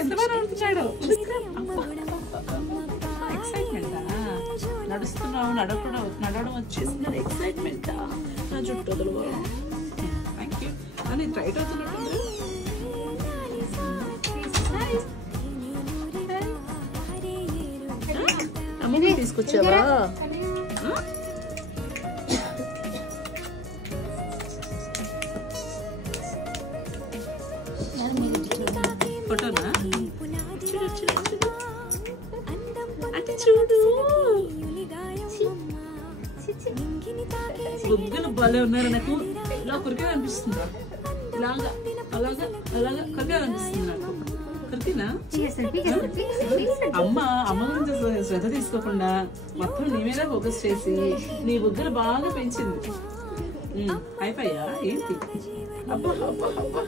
ఎంత బాగా నడుపుతున్నాడు. ఎక్సైట్మెంటా? నడుస్తున్నావు, నడవడం వచ్చేసింది. ఎక్సైట్మెంటా? నా జుట్టు వదలు. Thank you. అని రైట్ అవుతున్నట్టు. అమ్మని తీసుకొచ్చావా? ఫోటోనా? చూడు చూడు చూడు, అంటే చూడు, బొగ్గలు భలే ఉన్నారు. నాకు ఇలా కొరికే అనిపిస్తుందా? ఇలాగా అలాగా అలాగా కొరికే అనిపిస్తుంది నాకు. కొరికేనా? అమ్మ గురించి శ్రద్ధ తీసుకోకుండా మొత్తం నీ మీద ఫోకస్ చేసి నీ బొగ్గలు బాగా పెంచింది. అయిపోయా ఏంటి? అబ్బా అబ్బా అబ్బా.